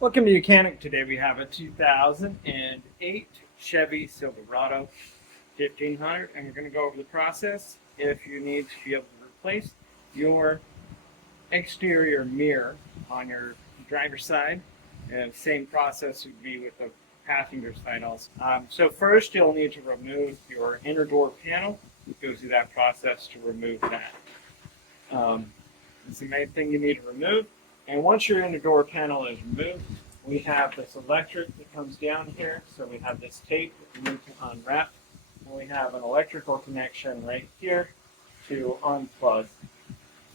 Welcome to Mechanic. Today we have a 2008 Chevy Silverado 1500 and we're going to go over the process if you need to be able to replace your exterior mirror on your driver's side. And same process would be with the passenger side also. So first you'll need to remove your inner door panel. Go through that process to remove that. It's the main thing you need to remove. And once your inner door panel is removed, we have this electric that comes down here. So we have this tape that we need to unwrap. And we have an electrical connection right here to unplug.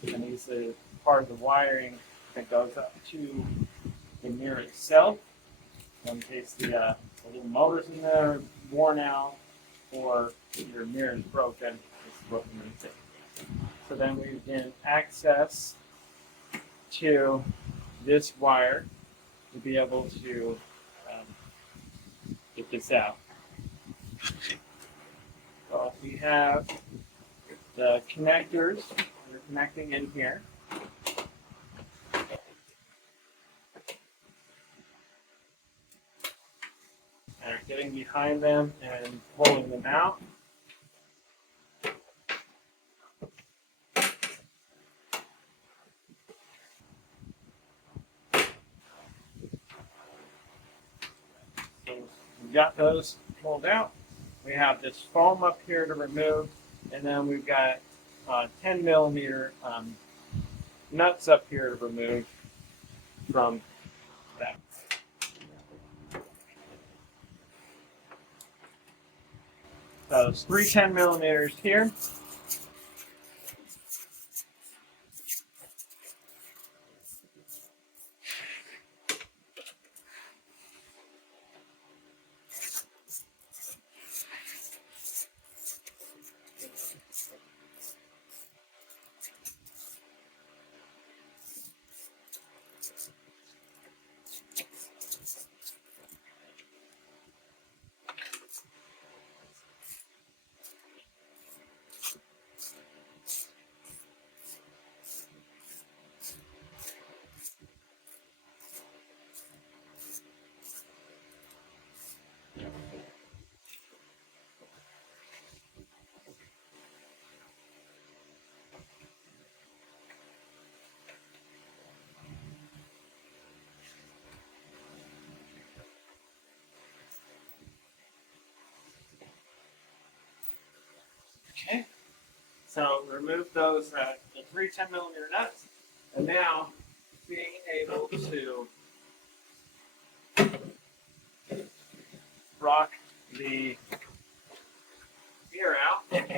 And these are part of the wiring that goes up to the mirror itself. In case the little motors in there are worn out or your mirror is broken, this is what we're going to do. So then we can access to this wire to be able to get this out. So we have the connectors that are connecting in here. And are getting behind them and pulling them out. So we've got those pulled out. We have this foam up here to remove, and then we've got 10 millimeter nuts up here to remove from that. So it's 3 10 millimeters here. Okay, so remove those the 3 10 millimeter nuts, and now being able to rock the mirror out. Let's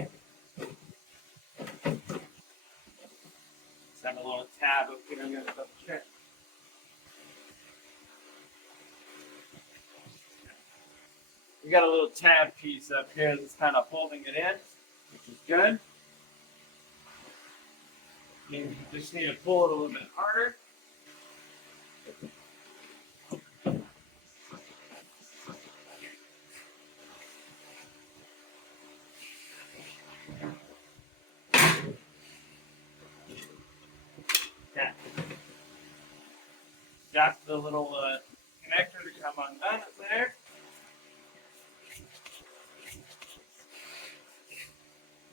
have a little tab up here. I'm going to double check. We got a little tab piece up here that's kind of holding it in, which is good. You just need to pull it a little bit harder. Okay. Got the little connector to come undone up there.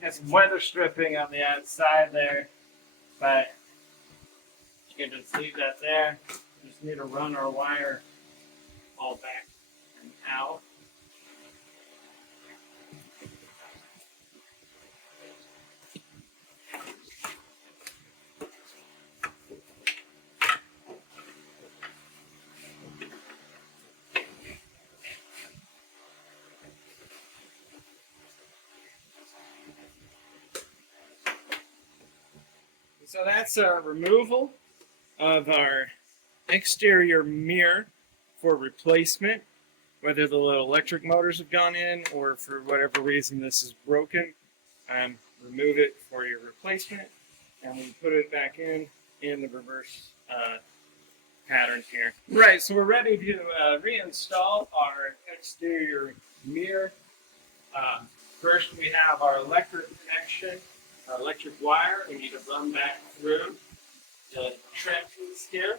Got some weather stripping on the outside there, but you can just leave that there. We just need to run our wire all back and out. So that's a removal of our exterior mirror for replacement, whether the little electric motors have gone in or for whatever reason this is broken. Remove it for your replacement, and we put it back in the reverse pattern here. Right, so we're ready to reinstall our exterior mirror. First we have our electric connection, our electric wire. We need to run back through the trim piece here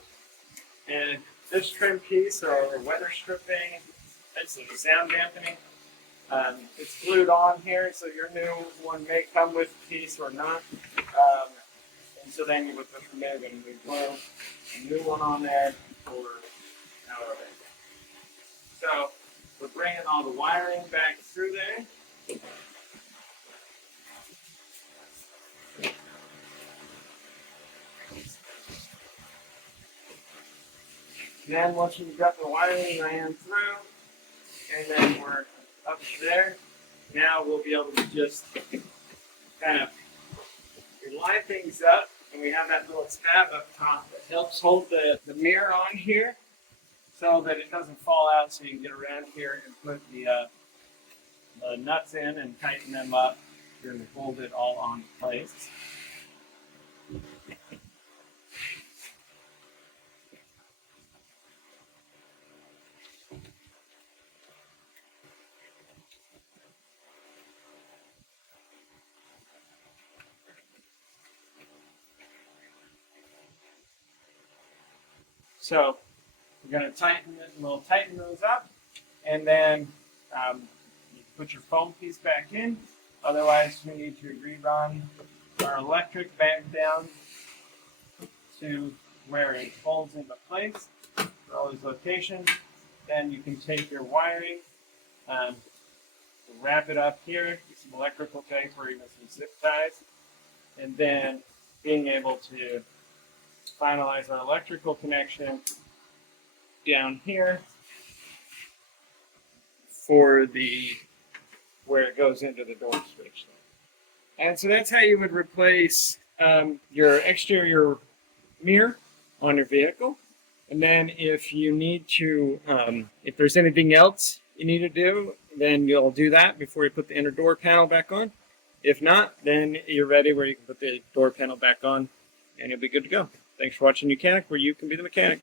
and this trim piece or weather stripping, it's sound dampening. It's glued on here, so your new one may come with a piece or not. And so then you would just remove it and we glue a new one on there for however. So we're bringing all the wiring back through there. And then once you've got the wiring ran through, and then we're up there, now we'll be able to just kind of line things up. And we have that little tab up top that helps hold the mirror on here so that it doesn't fall out, so you can get around here and put the nuts in and tighten them up and hold it all on place. So we're going to tighten it, we'll tighten those up, and then you put your foam piece back in. Otherwise, we need to rerun our electric back down to where it folds into place for all these locations. Then you can take your wiring, wrap it up here, get some electrical tape or even some zip ties, and then being able to finalize our electrical connection down here for the where it goes into the door switch. And so that's how you would replace your exterior mirror on your vehicle. And then if you need to, if there's anything else you need to do, then you'll do that before you put the inner door panel back on. If not, then you're ready where you can put the door panel back on and you'll be good to go. Thanks for watching Mechanic, where you can be the mechanic.